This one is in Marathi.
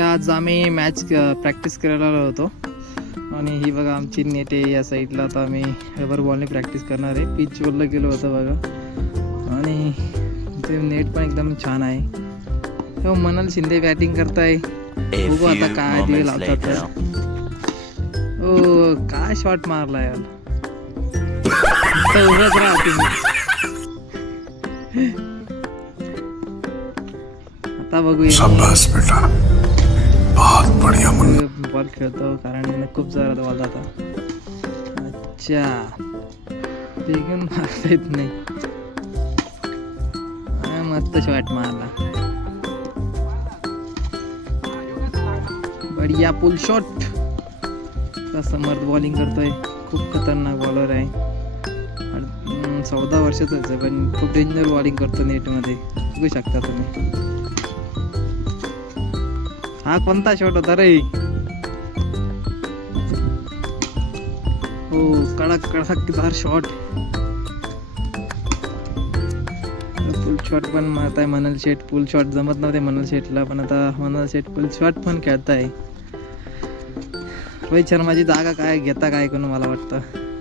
आज आम्ही मॅच प्रॅक्टिस करायला आलो होतो आणि ही बघा आमची नेट आहे या साईडला. आता आम्ही रबर बॉलने प्रॅक्टिस करणार आहे. पिचवरला गेलो होतं बघा आणि ते नेट पण एकदम छान आहे. तेव्हा मनल शिंदे बॅटिंग करताय. बघू आता काय दिवे लावतात. ओ काय शॉट मारला यार. उभंच राहते. आता बघूया. शाबाश बेटा, बहुत बढ़िया मुन्ना. बॉल खेळतो कारण खूप जोरात बॉल जाता. अच्छा बेगून मारता येत नाही. मस्त शॉट मारला. बढिया पुल शॉट. समर्थ बॉलिंग करतोय. खूप खतरनाक बॉलर आहे. 14 वर्षाचाच आहे पण खूप डेंजर बॉलिंग करतो नेटमध्ये. बघू शकता तुम्ही. हा कोणता शॉट होता रे. हो कडक कडकदार शॉट. फुल शॉट पण मारताय मनल शेट. फुल शॉट जमत नव्हते मनल शेटला पण आता मनल शेट फुल शॉट पण खेळताय. रोहित शर्माची जागा काय घेता काय कोण मला वाटतं.